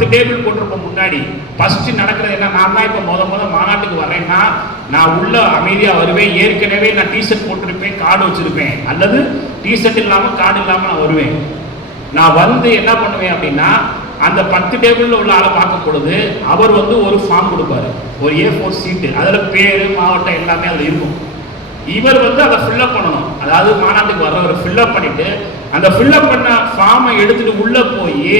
10 table போட்டிருப்போம் முன்னாடி. First நடக்கிறது என்ன, நான் தான் இப்போ முத மாநாட்டுக்கு வரேன்னா நான் உள்ள அமைதியாக வருவேன். ஏற்கனவே நான் டிஷர்ட் போட்டிருப்பேன், கார்டு வச்சிருப்பேன், அல்லது டிஷர்ட் இல்லாமல் கார்டு இல்லாமல் நான் வருவேன். நான் வந்து என்ன பண்ணுவேன் அப்படின்னா, அந்த 10 டேபிளில் உள்ள ஆளை பார்க்கும் பொழுது அவர் வந்து ஒரு ஃபார்ம் கொடுப்பாரு, ஒரு A4 சீட்டு, அதில் பேர் மாவட்டம் எல்லாமே அதில் இருக்கும். இவர் வந்து அதை ஃபில்லப் பண்ணணும். அதாவது மாநாட்டுக்கு வர்றவர் ஃபில்லப் பண்ணிட்டு அந்த ஃபில்லப் பண்ண ஃபார்மை எடுத்துட்டு உள்ளே போய்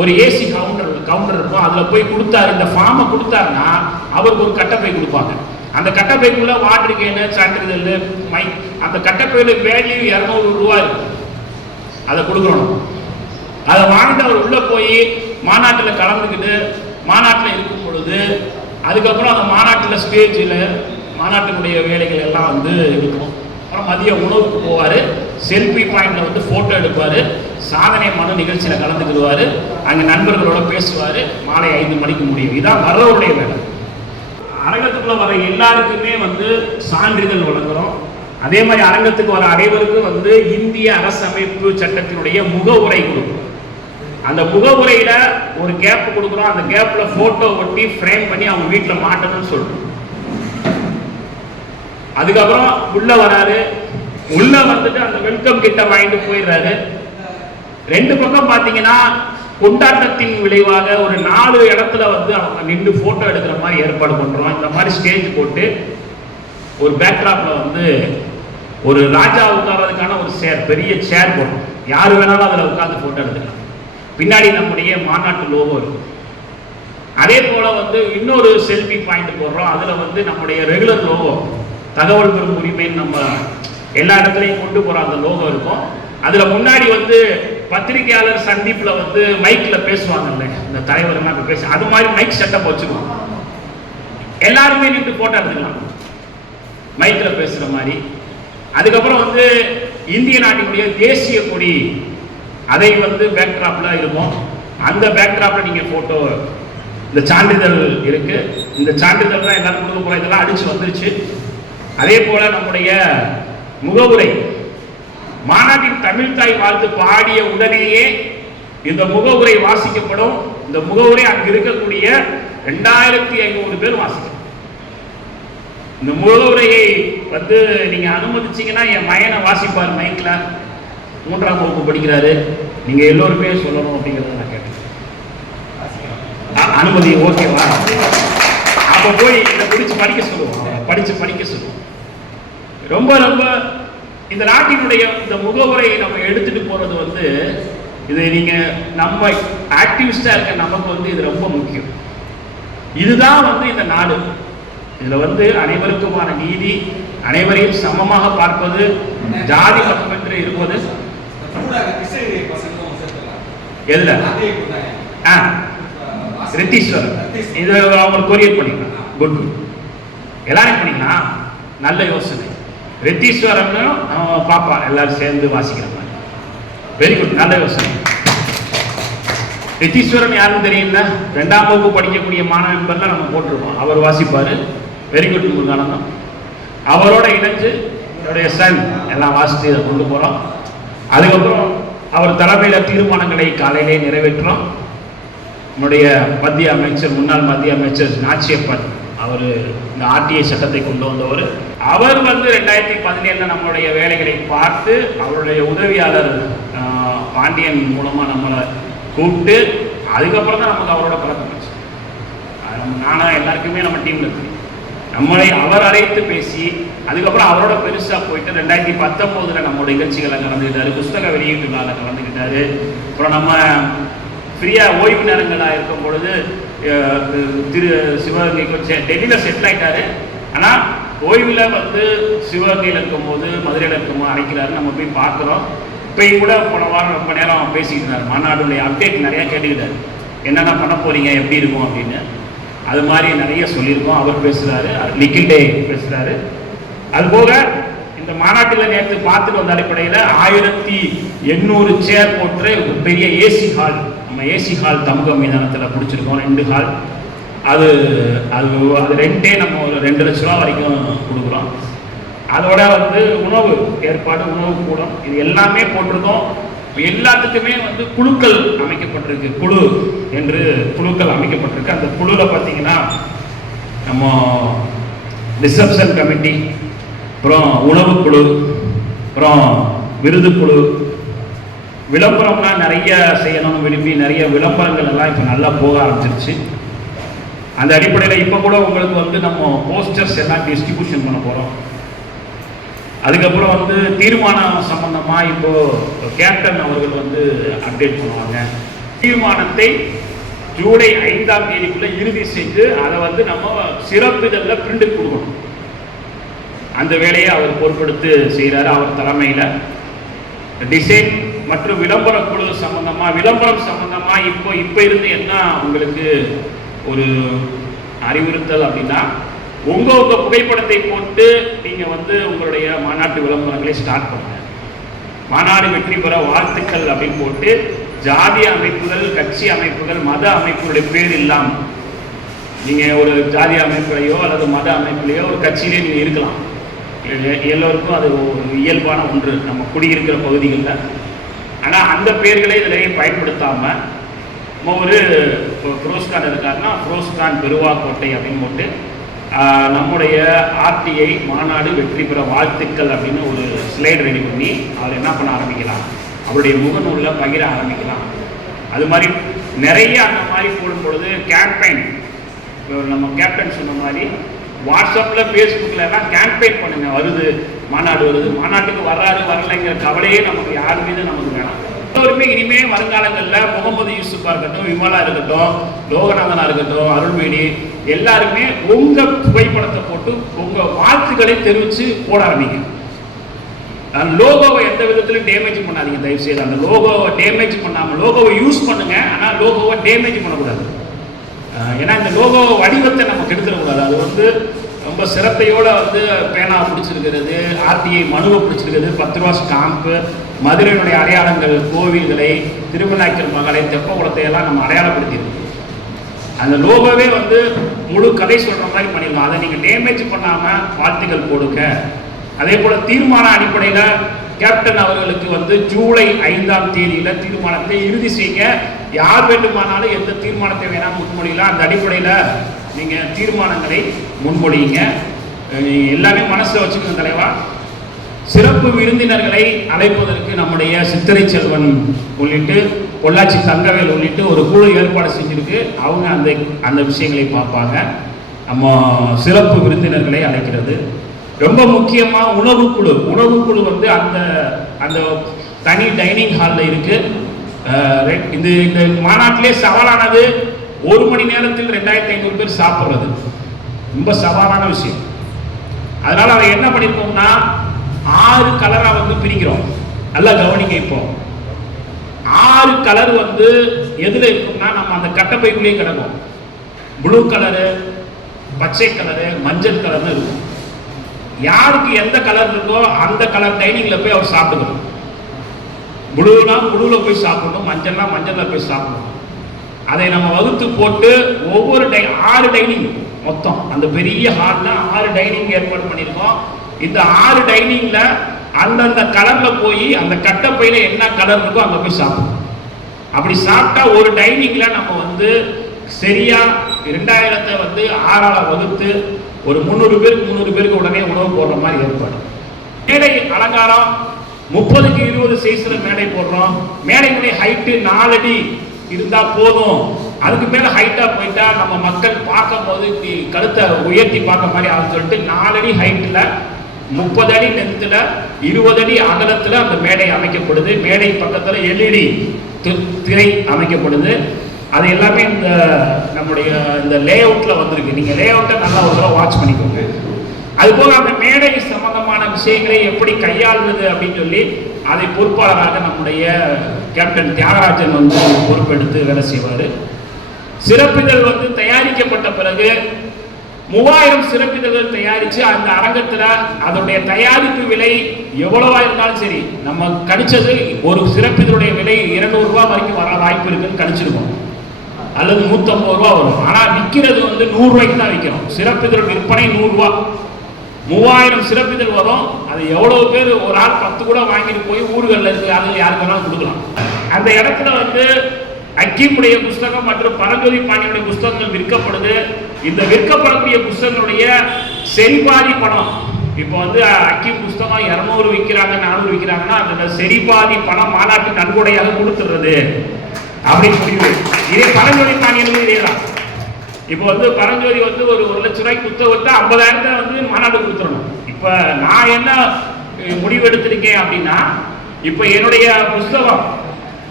ஒரு ஏசி கவுண்டர் இருக்கும், அதில் போய் கொடுத்தாரு. இந்த ஃபார்மை கொடுத்தாருன்னா அவருக்கு ஒரு கட்டப்பை கொடுப்பாங்க. அந்த கட்டப்பைக்குள்ள வாட்டர் கேனு, சான்றிதழ், மைக், அந்த கட்டப்பையில் வேல்யூ 200 ரூபா இருக்கும். அதை கொடுக்கணும். அதை வாங்கிட்டு அவர் உள்ளே போய் மாநாட்டில் கலந்துக்கிட்டு மாநாட்டில் இருக்கும் பொழுது அதுக்கப்புறம் அந்த மாநாட்டில் ஸ்டேஜில் மாநாட்டினுடைய வேலைகள் எல்லாம் வந்து இருக்கும். அப்புறம் மதிய உணவுக்கு போவார், செல்ஃபி பாயிண்டில் வந்து ஃபோட்டோ எடுப்பார், சாதனை மனு நிகழ்ச்சியில் கலந்துக்கிடுவார், அங்கே நண்பர்களோட பேசுவார். மாலை 5 மணிக்கு முடியும். இதுதான் வர்றவருடைய வேலை. அரங்கத்துக்குள்ளே வர எல்லாருக்குமே வந்து சான்றிதழ் வழங்குகிறோம். அதே மாதிரி அரங்கத்துக்கு வர அனைவருக்கும் வந்து இந்திய அரசமைப்பு சட்டத்தினுடைய முகவுரை கொடுக்கும். அந்த முகவுரையில ஒரு கேப் கொடுக்குறோம். அந்த கேப்ல போட்டோ ஒட்டி ஃப்ரேம் பண்ணி அவங்க வீட்டில் மாட்டணும்னு சொல்றோம். அதுக்கப்புறம் உள்ள வராரு, உள்ள வந்துட்டு அந்த வெல்கம் கிட்ட வாங்கிட்டு போயிடுறாரு. 2 பக்கம் பார்த்தீங்கன்னா கொண்டாட்டத்தின் விளைவாக ஒரு 4 இடத்துல வந்து அவங்க நின்று போட்டோ எடுக்கிற மாதிரி ஏற்பாடு பண்றோம். இந்த மாதிரி ஸ்டேஜ் போட்டு ஒரு பேக்ராப்ல வந்து ஒரு ராஜா உட்கார்றதுக்கான ஒரு பெரிய சேர் போடும். யார் வேணாலும் அதில் உட்கார்ந்து போட்டோ எடுத்துக்கலாம். பின்னாடி நம்முடைய மாநாட்டு லோகோ இருக்கும். அதே போல வந்து இன்னொரு செல்ஃபி பாயிண்ட் போடுறோம். அதில் வந்து நம்முடைய ரெகுலர் லோகோ, தகவல் பெறும் உரிமைன்னு நம்ம எல்லா இடத்துலையும் கொண்டு போகிற அந்த லோகோ இருக்கும். அதில் முன்னாடி வந்து பத்திரிகையாளர் சந்திப்பில் வந்து மைக்கில் பேசுவாங்கல்ல, இந்த தலைவர்லாம் இப்போ பேச, அது மாதிரி மைக் செட்டப் வச்சுக்குவோம். எல்லாருமே நின்று போட்டோ எடுத்துக்கலாம் மைக்கில் பேசுகிற மாதிரி. அதுக்கப்புறம் வந்து இந்திய நாட்டினுடைய தேசிய கொடி, அதை வந்து பேக்ட்ராப்பில் இருக்கும். அந்த பேக்ட்ராப்பில் நீங்கள் ஃபோட்டோ, இந்த சான்றிதழ் இருக்குது. இந்த சான்றிதழ் தான் எல்லாரும் கொடுக்க போகிற, இதெல்லாம் அடித்து வந்துருச்சு. அதே போல் நம்முடைய முகவுரை, மாநாட்டின் தமிழ் தாய் வாழ்த்து பாடிய உடனேயே இந்த முகவுரை வாசிக்கப்படும். இந்த முகவுரை அங்கு இருக்கக்கூடிய 2500 பேர் வாசிக்கணும். இந்த முகவுரையை வந்து நீங்க அனுமதிச்சீங்கன்னா என் மயனை வாசிப்பார் மைக்ல, 3ஆம் வகுப்பு படிக்கிறாரு, நீங்க எல்லோருமே சொல்லணும் அப்படிங்கிறத நான் கேட்டேன். அனுமதி ஓகேவா? அப்ப போய் இதை படிக்க சொல்லுவோம், படிக்க சொல்லுவோம். ரொம்ப ரொம்ப இந்த நாட்டினுடைய இந்த முகவுரை நம்ம எடுத்துட்டு போறது வந்து, இது நீங்க நம்ம ஆக்டிவிஸ்டா இருக்க நமக்கு வந்து இது ரொம்ப முக்கியம். இதுதான் வந்து இந்த நாடு. இதுல வந்து அனைவருக்குமான நீதி, அனைவரையும் சமமாக பார்ப்பது, ஜாதி மட்டுமின்றி இருப்பது. எதுல ரித்தீஸ்வரர், இது அவங்களுக்கு கொரியர் பண்ணிக்கலாம். குட், எல்லாரும் பண்ணிக்கலாம். நல்ல யோசனை. ரித்தீஸ்வரன் பாப்பா எல்லாரும் சேர்ந்து வாசிக்கிற மாதிரி. வெரி குட், நல்ல யோசனை. ரித்தீஸ்வரன் யாருன்னு தெரியுங்களா? 2ஆம் வகுப்பு படிக்கக்கூடிய மாணவ நண்பர்லாம் நம்ம போட்டிருக்கோம். அவர் வாசிப்பாரு. Very good Muruganandam. அவரோட இணைஞ்சு என்னுடைய சன் எல்லாம் வாசித்து இதை கொண்டு போகிறோம். அதுக்கப்புறம் அவர் தலைமையில் தீர்மானங்களை காலையிலே நிறைவேற்றோம். நம்முடைய மத்திய அமைச்சர், முன்னாள் மத்திய அமைச்சர் நாச்சியப்பன், அவர் இந்த ஆர்டிஐ சட்டத்தை கொண்டு வந்தவர். அவர் வந்து 2017 நம்மளுடைய வேலைகளை பார்த்து அவருடைய உதவியாளர் பாண்டியன் மூலமாக நம்மளை கூப்பிட்டு, அதுக்கப்புறம் தான் நமக்கு அவரோட பழக்கம் வச்சு. நானா எல்லாருக்குமே நம்ம டீம்ல இருக்கு. நம்மளை அவர் அழைத்து பேசி அதுக்கப்புறம் அவரோட பெருசாக போயிட்டு 2019 நம்மளோட நிகழ்ச்சிகளை கலந்துக்கிட்டாரு, புஸ்தக வெளியீட்டு நாளில் கலந்துக்கிட்டாரு. அப்புறம் நம்ம ஃப்ரீயாக ஓய்வு நேரங்களாக இருக்கும் பொழுது சிவகங்கைக்கு டெல்லியில் செட்டில் ஆகிட்டாரு. ஆனால் ஓய்வில் வந்து சிவகங்கையில் இருக்கும்போது, மதுரையில் இருக்கும்போது அழைக்கிறாரு. நம்ம போய் பார்க்குறோம். இப்போயும் கூட போன வாரம் ரொம்ப நேரம் பேசிக்கிட்டு இருந்தார். மாநாடுடைய அப்டேட் நிறையா கேட்டுக்கிட்டாரு. என்னென்ன பண்ண போகிறீங்க, எப்படி இருக்கும் அப்படின்னு. அது மாதிரி நிறைய சொல்லியிருக்கோம். அவர் பேசுகிறாரு, நிக்கில் டே பேசுகிறாரு. அதுபோக இந்த மாநாட்டில் நேற்று பார்த்துட்டு வந்த அடிப்படையில் 1800 சேர் போட்டு பெரிய ஏசி ஹால், நம்ம ஏசி ஹால் தமுக மைதானத்தில் பிடிச்சிருக்கோம். 2 ஹால். அது அது அது ரெண்டே நம்ம ஒரு 2 லட்ச ரூபா வரைக்கும் கொடுக்குறோம். அதோட வந்து உணவு ஏற்பாடு, உணவு கூடம், இது எல்லாமே போட்டிருக்கோம். எல்லாத்துக்குமே வந்து குழுக்கள் அமைக்கப்பட்டிருக்கு. குழு என்று குழுக்கள் அமைக்கப்பட்டிருக்கு. அந்த குழுவில் பார்த்தீங்கன்னா நம்ம ரிசப்ஷன் கமிட்டி, அப்புறம் உணவு குழு, அப்புறம் விருது குழு, விளம்பரம்லாம் நிறைய செய்யணும் விரும்பி நிறைய விளம்பரங்கள் எல்லாம் இப்போ நல்லா போக ஆரம்பிச்சிருச்சு. அந்த அடிப்படையில் இப்போ கூட உங்களுக்கு வந்து நம்ம போஸ்டர்ஸ் எல்லாம் டிஸ்ட்ரிபியூஷன் பண்ண போகிறோம். அதுக்கப்புறம் வந்து தீர்மானம் சம்பந்தமாக இப்போ கேப்டன் அவர்கள் வந்து அப்டேட் பண்ணுவாங்க. தீர்மானத்தை ஜூலை 5ஆம் தேதிக்குள்ள இறுதி செய்து அதை வந்து நம்ம சிறப்பிதழில் பிரிண்ட் கொடுக்கணும். அந்த வேலையை அவர் பொறுப்பெடுத்து செய்கிறார். அவர் தலைமையில் டிசைன் மற்றும் விளம்பர குழு சம்பந்தமாக விளம்பரம் சம்பந்தமாக இப்போ இருந்து என்ன உங்களுக்கு ஒரு அறிவுறுத்தல் அப்படின்னா, உங்க புகைப்படத்தை போட்டு நீங்கள் வந்து உங்களுடைய மாநாட்டு விளம்பரங்களை ஸ்டார்ட் பண்ணுங்க. மாநாடு வெற்றி பெற வாழ்த்துக்கள் அப்படின்னு போட்டு ஜாதி அமைப்புகள், கட்சி அமைப்புகள், மத அமைப்புகளுடைய பேர் இல்லாமல் நீங்கள் ஒரு ஜாதி அமைப்புலையோ அல்லது மத அமைப்புலையோ ஒரு கட்சியிலே நீங்கள் இருக்கலாம். எல்லோருக்கும் அது ஒரு இயல்பான ஒன்று நம்ம குடியிருக்கிற பகுதிகளில். ஆனால் அந்த பேர்களை இதிலேயே பயன்படுத்தாமல் ஒரு ஃபிரோஸ்கான் இருக்காருன்னா ஃபிரோஸ்கான் பெருவாக்கோட்டை அப்படின்னு போட்டு நம்முடைய ஆர்டிஐ மாநாடு வெற்றி பெற வாழ்த்துக்கள் அப்படின்னு ஒரு ஸ்லைடு ரெடி பண்ணி அவர் என்ன பண்ண ஆரம்பிக்கலாம், அவருடைய முகநூலில் பகிர ஆரம்பிக்கலாம். அது மாதிரி நிறைய அந்த மாதிரி போடும் பொழுது கேம்பெயின், நம்ம கேப்டன் சொன்ன மாதிரி வாட்ஸ்அப்பில் ஃபேஸ்புக்கில் எல்லாம் கேம்பெயின் பண்ணுங்க. வருது மாநாடு, வருது மாநாட்டுக்கு வர்றாரு வரலைங்கிற கவலையே நமக்கு யார் மீது நமக்கு வேணாம். எல்லோருமே இனிமே வருங்காலங்களில் முகமது யூசுஃபா இருக்கட்டும், விமலா இருக்கட்டும், லோகநாதனா இருக்கட்டும், அருள்வேணி எல்லாருமே உங்கள் புகைப்படத்தை போட்டு உங்கள் வாழ்த்துக்களை தெரிவித்து போட ஆரம்பிங்க. லோகோவை எந்த விதத்திலும் டேமேஜ் பண்ணாதீங்க தயவுசெய்து. அந்த லோகோவை டேமேஜ் பண்ணாமல் லோகோவை யூஸ் பண்ணுங்க, ஆனால் லோகோவை டேமேஜ் பண்ணக்கூடாது. ஏன்னா இந்த லோகோ வடிவத்தை நம்ம கெடுத்துடக்கூடாது. அது வந்து ரொம்ப சிரத்தையோடு வந்து பேனா பிடிச்சிருக்கிறது, ஆர்டிஐ மனுவை பிடிச்சிருக்கிறது, 10 ரூபா ஸ்டாம்பு, மதுரையினுடைய அடையாளங்கள், கோவில்களை, திருவிழாக்கள் மகளை, தெப்பகுளத்தை எல்லாம் நம்ம அடையாளப்படுத்தியிருக்கு. அந்த லோகோவே வந்து முழு கதை சொல்கிற மாதிரி பண்ணிடலாம். அதை நீங்கள் டேமேஜ் பண்ணாமல் வாழ்த்துக்கள் கொடுங்க. அதே போல் தீர்மான அடிப்படையில் கேப்டன் அவர்களுக்கு வந்து ஜூலை 5ஆம் தேதியில் தீர்மானத்தை இறுதி செய்யுங்க. யார் வேண்டுமானாலும் எந்த தீர்மானத்தை வேணாலும் முன்மொழியலாம். அந்த அடிப்படையில் நீங்கள் தீர்மானங்களை முன்மொழியுங்க. எல்லாமே மனசில் வச்சுக்கணும் தலைவா. சிறப்பு விருந்தினர்களை அழைப்பதற்கு நம்முடைய சித்திரை செல்வன் உள்ளிட்டு பொள்ளாச்சி தங்கவேல் உள்ளிட்டு ஒரு குழு ஏற்பாடு செஞ்சுருக்கு. அவங்க அந்த விஷயங்களை பார்ப்பாங்க. நம்ம சிறப்பு விருந்தினர்களை அழைக்கிறது ரொம்ப முக்கியமாக. உணவுக்குழு வந்து அந்த தனி டைனிங் ஹாலில் இருக்கு. இந்த மாநாட்டிலே சவாலானது 1 மணி நேரத்தில் 2500 பேர் சாப்பிட்றது ரொம்ப சவாலான விஷயம். அதனால அதை என்ன பண்ணிருக்கோம்னா 6 கலரா வந்து பிரிக்கிறோம். நல்லா கவனிங்க. இப்போ 6 கலர் வந்து எதுல இருக்கும்னா நம்ம அந்த கட்டப்பைக்குள்ளேயே கிடக்கும். ப்ளூ கலரு, பச்சை கலரு, மஞ்சள் கலர்னு இருக்கும். யாருக்கு எந்த கலர் இருக்கோ அந்த கலர் டைனிங்ல போய் அவர் சாப்பிடணும். ப்ளூனா ப்ளூவில் போய் சாப்பிடணும், மஞ்சள்னா மஞ்சளில் போய் சாப்பிடணும். அதை நம்ம வகுத்து போட்டு ஒவ்வொரு 6 டைனிங் மொத்தம் அந்த பெரிய ஹாலில் 6 டைனிங் ஏற்பாடு பண்ணியிருக்கோம். இந்த 6 டைனிங்கில் அந்தந்த கலரில் போய் அந்த கட்டப்பையில் என்ன கலர் இருக்கோ அங்கே போய் சாப்பிடணும். அப்படி சாப்பிட்டா ஒரு டைனிங்கில் நம்ம வந்து சரியாக 2000 வந்து 6ஆல் வகுத்து ஒரு 300 பேருக்கு உடனே உணவு போடுற மாதிரி ஏற்பாடு. மேடை அலங்காரம் 30க்கு 20 சைஸ்ல மேடை போடுறோம். மேடையுடைய ஹைட்டு 4 அடி இருந்தா போதும். அதுக்கு மேல ஹைட்டா போயிட்டா நம்ம மக்கள் பார்க்கும் போது கழுத்தை உயர்த்தி பார்க்க மாதிரி ஆகும் சொல்லிட்டு 4 அடி ஹைட்ல 30 அடி லென்த்ல 20 அடி அகலத்துல அந்த மேடை அமைக்கப்படுது. மேடை பக்கத்துல LED திரை அமைக்கப்படுது. அது எல்லாமே இந்த நம்முடைய இந்த லே அவுட்ல வந்திருக்கு. நீங்க லே அவுட்டை நல்லா ஒரு தடவை வாட்ச் பண்ணிக்கோங்க. அதுபோக அந்த மேடை சம்பந்தமான விஷயங்களை எப்படி கையாளுறது அப்படின்னு சொல்லி அதை பொறுப்பாளராக நம்முடைய கேப்டன் தியாகராஜன் வந்து பொறுப்பெடுத்து வேலை செய்வார். சிறப்பிதழ் வந்து தயாரிக்கப்பட்ட பிறகு 3000 சிறப்பிதழ்கள் தயாரித்து அந்த அரங்கத்தில் அதனுடைய தயாரிப்பு விலை எவ்வளவா இருந்தாலும் சரி, நம்ம கணிச்சது ஒரு சிறப்பிதழுடைய விலை 200 ரூபாய் வரைக்கும் வர வாய்ப்பு இருக்குன்னு கணிச்சிருக்கோம். அல்லது 150 ரூபா வரும். ஆனால் விற்கிறது வந்து 100 ரூபாய்க்கு தான் விற்கிறோம். சிறப்பிதழ் விற்பனை 100 ரூபா. 3000 சிறப்பிதழ் வரும். அது எவ்வளவு பேர் ஒரு ஆள் 10 கூட வாங்கிட்டு போய் ஊர்களில் இருக்கு, அது யாருக்கு வேணாலும் கொடுக்கலாம். அந்த இடத்துல வந்து அக்கீமுடைய புஸ்தகம் மற்றும் பரஞ்சோதி பாண்டியனுடைய புஸ்தகங்கள் விற்கப்படுது. இந்த விற்கப்படக்கூடிய புஸ்தகங்களுடைய சரிபாதி பணம், இப்போ வந்து அக்கீம் புஸ்தகம் 200 விற்கிறாங்க 400 விற்கிறாங்கன்னா அந்த சரிபாதி பணம் மாநாட்டு நன்கொடையாக கொடுத்துடுறது அப்படின்னு முடிவு. இதே பரஞ்சோதி பாண்டியனுக்கும் இதேதான். இப்போ வந்து பரஞ்சோதி வந்து ஒரு 1 லட்ச ரூபாய்க்கு புத்தகத்தை 50,000 வந்து மாநாடு கொடுத்துடணும். இப்போ நான் என்ன முடிவெடுத்திருக்கேன் அப்படின்னா, இப்போ என்னுடைய புஸ்தகம்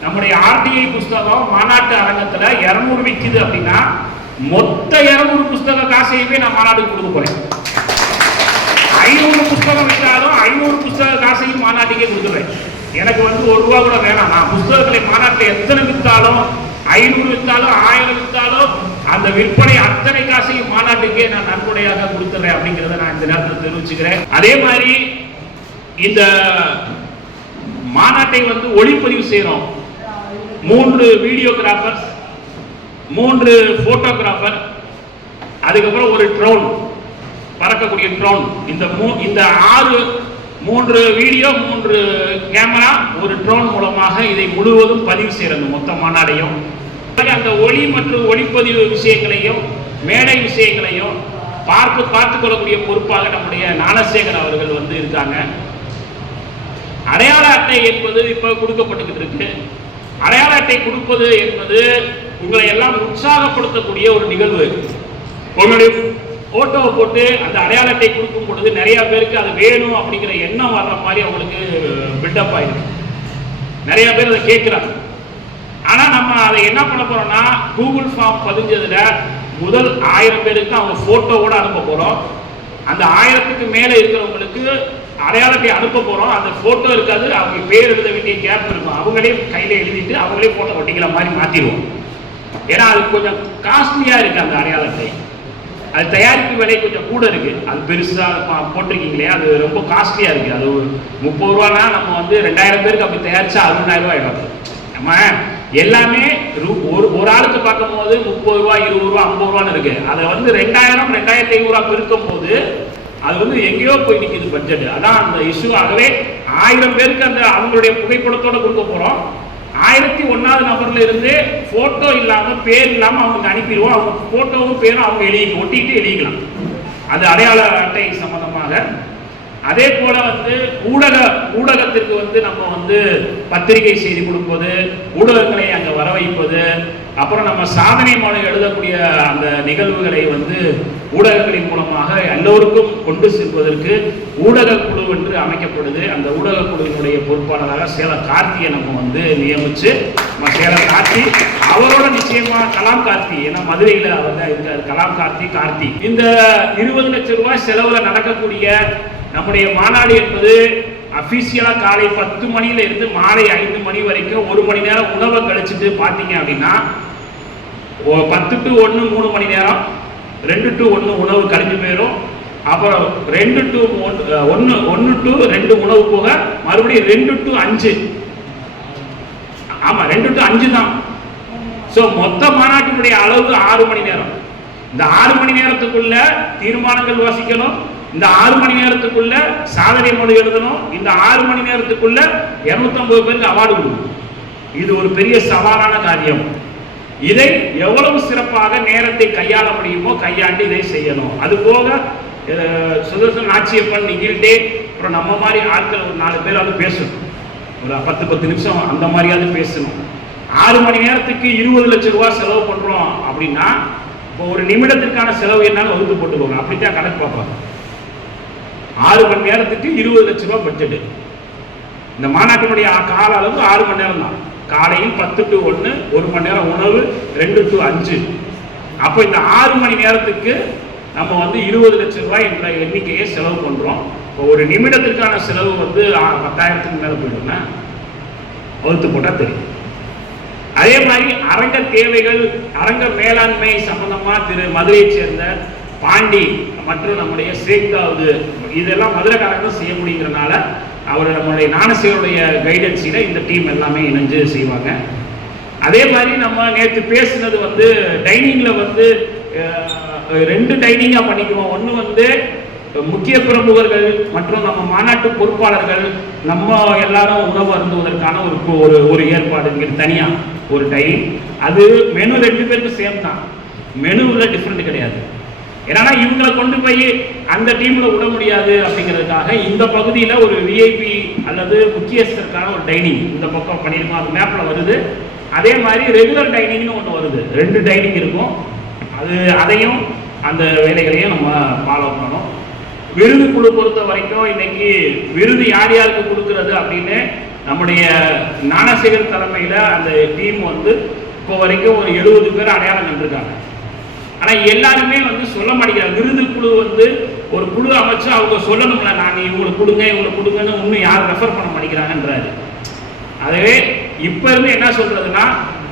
நம்முடைய ஆர்டிஐ புஸ்தகம் மாநாட்டு அரங்கத்துல 200 விற்குது அப்படின்னா மொத்த 200 புஸ்தக காசையுமே நான் மாநாட்டுக்கு கொடுக்க போறேன். 500 புஸ்தகம் விற்றாலும் 500 புஸ்தக காசையும் மாநாட்டுக்கே கொடுத்துருவேன். எனக்கு வந்து 1 ரூபா கூட வேணாம். நான் புஸ்தகங்களை மாநாட்டில் எத்தனை விற்றாலும் 500 விற்றாலும் 1000 விற்றாலும் அந்த விற்பனை அத்தனை காசையும் மாநாட்டுக்கே நான் நன்கொடையாக கொடுத்துறேன் அப்படிங்கிறத நான் இந்த நேரத்தில் தெரிவிச்சுக்கிறேன். அதே மாதிரி இந்த மாநாட்டை வந்து ஒளிப்பதிவு செய்யறோம். 3 வீடியோகிராஃபர், 3 போட்டோகிராஃபர், அதுக்கப்புறம் ஒரு ட்ரோன், பறக்கக்கூடிய ட்ரோன். இந்த 3 வீடியோ 3 கேமரா ஒரு ட்ரோன் மூலமாக இதை முழுவதும் பதிவு செய்யறது மொத்த மாநாடையும். அந்த ஒளி மற்றும் ஒளிப்பதிவு விஷயங்களையும் மேடை விஷயங்களையும் பார்த்து கொள்ளக்கூடிய பொறுப்பாக நம்முடைய ஞானசேகர் அவர்கள் வந்து இருக்காங்க. அடையாள அட்டை என்பது இப்ப கொடுக்கப்பட்டு இருக்கு. அடையாள அட்டை கொடுப்பது என்பது உங்களை எல்லாம் உற்சாகப்படுத்தக்கூடிய ஒரு நிகழ்வு. உங்களுடைய போட்டோவை போட்டு அந்த அடையாள அட்டை கொடுக்கும் பொழுது நிறைய பேருக்கு அது வேணும் அப்படிங்கிற எண்ணம் வர்ற மாதிரி அவங்களுக்கு பில்டப் ஆயிருக்கு. நிறைய பேர் அதை கேட்கிறாங்க. ஆனா நம்ம அதை என்ன பண்ண போறோம்னா, கூகுள் ஃபார்ம் பதிஞ்சதுல முதல் 1000 பேருக்கு அவங்க போட்டோவோட அனுப்ப போறோம். அந்த 1000க்கு மேல இருக்கிறவங்களுக்கு அடையாள அட்டை அனுப்ப போறோம். அந்த போட்டோ இருக்காது, அவங்க பேர் எழுத வேண்டிய கேப் இருக்கும். அவங்களே கையில எழுதிட்டு அவங்களே போட்டோ ஒட்டிக்கிற மாதிரி மாத்திடுவோம். ஏன்னா அது கொஞ்சம் காஸ்ட்லியா இருக்கு. அந்த அடையாள அட்டை அது தயாரிப்பு விலை கொஞ்சம் கூட இருக்கு. அது பெருசா போட்டிருக்கீங்களே, அது ரொம்ப காஸ்ட்லியா இருக்கு. அது ஒரு 30 ரூபானா நம்ம வந்து 2000 பேருக்கு அப்படி தயாரிச்சா 60,000 ரூபாய் ஆயிடும். நம்ம எல்லாமே ஒரு ஆளுக்கு பார்க்கும் போது 30 ரூபா 20 ரூபா 50 ரூபான்னு இருக்கு. அதை வந்து 2000 2500 ரூபா பெருக்கும் போது அது வந்து எங்கேயோ போய் நிற்கிது பட்ஜெட். அதான் அந்த இஷ்யூ. ஆகவே 1000 பேருக்கு அந்த அவங்களுடைய புகைப்படத்தோட கொடுக்க போறோம். 1001வது நபர்ல இருந்து போட்டோ இல்லாம பேர் இல்லாம அவங்களுக்கு அனுப்பிடுவோம். அவங்க போட்டோவும் பேரும் அவங்க ஒட்டிட்டு எழுதிக்கலாம். அது அடையாள அட்டை சம்பந்தமாக. அதே போல வந்து ஊடகத்திற்கு வந்து நம்ம வந்து பத்திரிகை செய்தி கொடுப்பது, ஊடகங்களை அங்க வர வைப்பது, அப்புறம் நம்ம சாதனை மனு எழுதக்கூடிய அந்த நிகழ்வுகளை வந்து ஊடகங்களின் மூலமாக எல்லோருக்கும் கொண்டு செல்வதற்கு ஊடக குழு என்று அமைக்கப்படுது. அந்த ஊடக குழுவினுடைய பொறுப்பாளராக சேலம் கார்த்தியை நம்ம வந்து நியமிச்சு, சேலம் கார்த்தி அவரோட நிச்சயமா கலாம் கார்த்தி, ஏன்னா மதுரையில் அவர் தான் இருக்காரு. கலாம் கார்த்தி இந்த 20 லட்சம் ரூபாய் செலவுல நடக்கக்கூடிய நம்முடைய மாநாடு என்பது அபிஷியலா காலை 10 மணியில இருந்து மாலை 5 மணி வரைக்கும் 1 மணி நேரம் உணவை கழிச்சுட்டு பாத்தீங்க அப்படின்னா 10 to 1 3 மணி நேரம், 2 to 1 உணவு கழிஞ்சு போயிடும். அப்புறம் 2 to 1 to 2 உணவு போக மறுபடியும் 2 to 5, ஆமா 2 to 5 தான். சோ மொத்த மாநாட்டினுடைய அளவு 6 மணி நேரம். இந்த 6 மணி நேரத்துக்குள்ள தீர்மானங்கள் வாசிக்கணும். இந்த 6 மணி நேரத்துக்குள்ள சாதனை மனு எழுதணும். இந்த 6 மணி நேரத்துக்குள்ள 250 பேருக்கு அவார்டு கொடுக்கணும். இது ஒரு பெரிய சவாலான காரியம். இதை எவ்வளவு சிறப்பாக நேரத்தை கையாள முடியுமோ கையாண்டு இதை செய்யணும். அது போக சுதர்சன் நாச்சியப்பன், நிகில்டே, அப்புறம் நம்ம மாதிரி ஆட்கள் ஒரு 4 பேர் வந்து பேசணும். ஒரு 10 நிமிஷம் அந்த மாதிரியாவது பேசணும். 6 மணி நேரத்துக்கு 20 லட்சம் ரூபாய் செலவு பண்றோம் அப்படின்னா இப்போ ஒரு நிமிடத்திற்கான செலவு என்னாலும் வகுத்து போட்டுக்கோங்க. அப்படித்தான் கணக்கு பார்ப்பாங்க. 6 மணி நேரத்துக்கு 20 லட்சம் ரூபாய் பட்ஜெட். இந்த மாநாட்டினுடைய கால அளவு 6 மணி நேரம் தான். காலையில் 10 to 1, 1 மணி நேரம் உணவு, 2 to 5. அப்போ இந்த 6 மணி நேரத்துக்கு நம்ம வந்து 20 லட்சம் ரூபாய் என்ற எண்ணிக்கையை செலவு பண்றோம். இப்போ ஒரு நிமிடத்திற்கான செலவு வந்து 10,000க்கு மேல போயிடும்னா வகுத்து போட்டா தெரியும். அதே மாதிரி அரங்க தேவைகள், அரங்க மேலாண்மை சம்பந்தமா திரு மதுரையை சேர்ந்த பாண்டி மற்றும் நம்முடைய சேக்தாவது இதெல்லாம் மதுரைக்காரங்களும் செய்ய முடியுங்கிறனால அவர் நம்மளுடைய ஞானசேகருடைய கைடன்ஸில் இந்த டீம் எல்லாமே இணைஞ்சு செய்வாங்க. அதே மாதிரி நம்ம நேற்று பேசினது வந்து டைனிங்கில் வந்து 2 டைனிங்காக பண்ணிக்குவோம். ஒன்று வந்து முக்கிய பிரமுகர்கள் மற்றும் நம்ம மாநாட்டு பொறுப்பாளர்கள் நம்ம எல்லாரும் உணவு அருந்துவதற்கான ஒரு ஏற்பாடு இங்கே தனியாக. ஒரு டைனிங். அது மெனு 2 பேருக்கு சேம் தான், மெனுவில் டிஃப்ரெண்ட் கிடையாது. ஏன்னா இவங்களை கொண்டு போய் அந்த டீமில் விட முடியாது அப்படிங்கிறதுக்காக இந்த பகுதியில் ஒரு விஐபி அல்லது முக்கியஸ்தருக்கான ஒரு டைனிங் இந்த பக்கம் பண்ணியிருக்கோம். அது மேப்பில் வருது. அதே மாதிரி ரெகுலர் டைனிங்னு ஒன்று வருது, 2 டைனிங் இருக்கும். அதையும் அந்த வேலைகளையும் நம்ம ஃபாலோ பண்ணணும். விருது குழு பொறுத்த வரைக்கும் இன்னைக்கு விருது யார் யாருக்கு கொடுக்கறது அப்படின்னு நம்முடைய ஞானசேகர் தலைமையில் அந்த டீம் வந்து இப்போ வரைக்கும் ஒரு 70 பேர் அடையாளம் கண்டிருக்காங்க. ஆனால் எல்லாருமே வந்து சொல்ல மாட்டேங்கிறாங்க. விருது குழு வந்து ஒரு குழு அமைச்சு அவங்க சொல்லணும்ல, நான் இவங்களுக்கு கொடுங்கன்னு இன்னும் யாரும் ரெஃபர் பண்ண மாட்டேங்கிறாங்கன்றாரு. அதுவே இப்போ இருந்து என்ன சொல்றதுன்னா,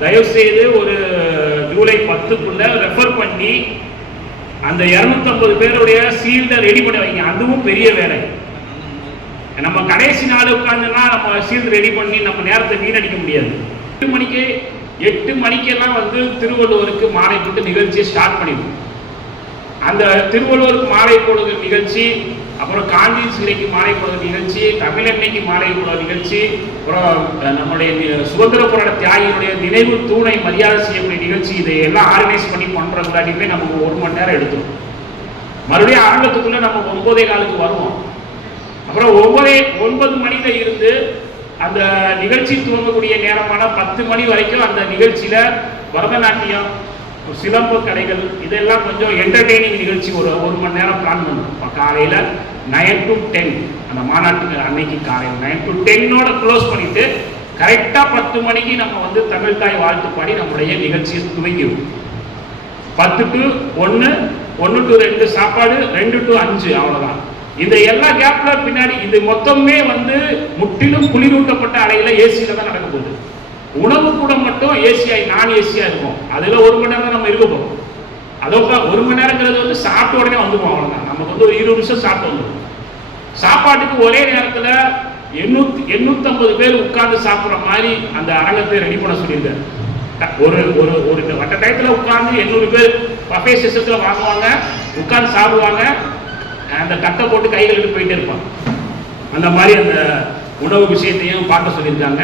தயவுசெய்து ஒரு ஜூலை 10க்குள்ள ரெஃபர் பண்ணி அந்த 250 பேருடைய சீல்டை ரெடி பண்ணி வைங்க. அதுவும் பெரிய வேலை. நம்ம கடைசி நாள் உட்காந்துன்னா நம்ம சீல்டு ரெடி பண்ணி நம்ம நேரத்தை வீணடிக்க முடியாது. 8 மணிக்கெல்லாம் வந்து திருவள்ளுவருக்கு மாலை போட்டு நிகழ்ச்சியை ஸ்டார்ட் பண்ணிடுவோம். அந்த திருவள்ளுவருக்கு மாலை போடுகிற நிகழ்ச்சி, அப்புறம் காந்தி சிலைக்கு மாலை போடுகிற நிகழ்ச்சி, தமிழன்னைக்கு மாலை போடுற நிகழ்ச்சி, அப்புறம் நம்முடைய சுதந்திர போராட்ட தியாகிகளுடைய நினைவு தூணை மரியாதை செய்யக்கூடிய நிகழ்ச்சி, இதை எல்லாம் ஆர்கனைஸ் பண்ணி பண்ணுறதுக்காட்டியுமே நமக்கு 1 மணி நேரம் எடுத்துரும். மறுபடியும் அரங்கத்துக்குள்ள நம்ம 9:15 வருவோம். அப்புறம் 9 மணில இருந்து அந்த நிகழ்ச்சி துவங்கக்கூடிய நேரமான 10 மணி வரைக்கும் அந்த நிகழ்ச்சியில பரதநாட்டியம், சிலம்பு கலைகள், இதெல்லாம் கொஞ்சம் என்டர்டெய்னிங் நிகழ்ச்சி ஒரு 1 மணி நேரம் பிளான் பண்ணுவோம். காலையில 9 to 10 அந்த மாநாட்டுக்கு அன்னைக்கு காலையில் 9 to 10 க்ளோஸ் பண்ணிட்டு கரெக்டா 10 மணிக்கு நம்ம வந்து தமிழ் தாய் வாழ்த்து பாடி நம்முடைய நிகழ்ச்சியை துவங்கிடுவோம். 10 to 1, 1 to 2 சாப்பாடு, 2 to 5 அவ்வளவுதான். இந்த எல்லா கேப்ல பின்னாடி இது மொத்தமே வந்து முற்றிலும் குளிரூட்டப்பட்ட அறையில ஏசியில தான் நடக்க போகுது. உணவு கூட மட்டும் ஏசியா, நான் ஏசியா இருக்கும். அதுல 1 மணி நேரம் தான் நம்ம இருக்க போறோம். அதோட 1 மணி நேரங்கிறது வந்து சாப்பிட்ட உடனே வந்துடும், அவ்வளவுதான். நமக்கு வந்து ஒரு 20 நிமிஷம் சாப்பிட்டு வந்துடும். சாப்பாட்டுக்கு ஒரே நேரத்துல 850 பேர் உட்கார்ந்து சாப்பிட்ற மாதிரி அந்த அரங்கத்தை ரெடி பண்ண சொல்லியிருக்காரு. ஒரு வட்ட டயத்துல உட்கார்ந்து 800 பேர் பஃபே சிஸ்டத்துல வாங்குவாங்க, உட்கார்ந்து சாப்பிடுவாங்க, அந்த தட்டை போட்டு கைகள் எடுத்து போயிட்டே இருப்பாங்க. அந்த மாதிரி அந்த உணவு விஷயத்தையும் பார்க்க சொல்லியிருக்காங்க.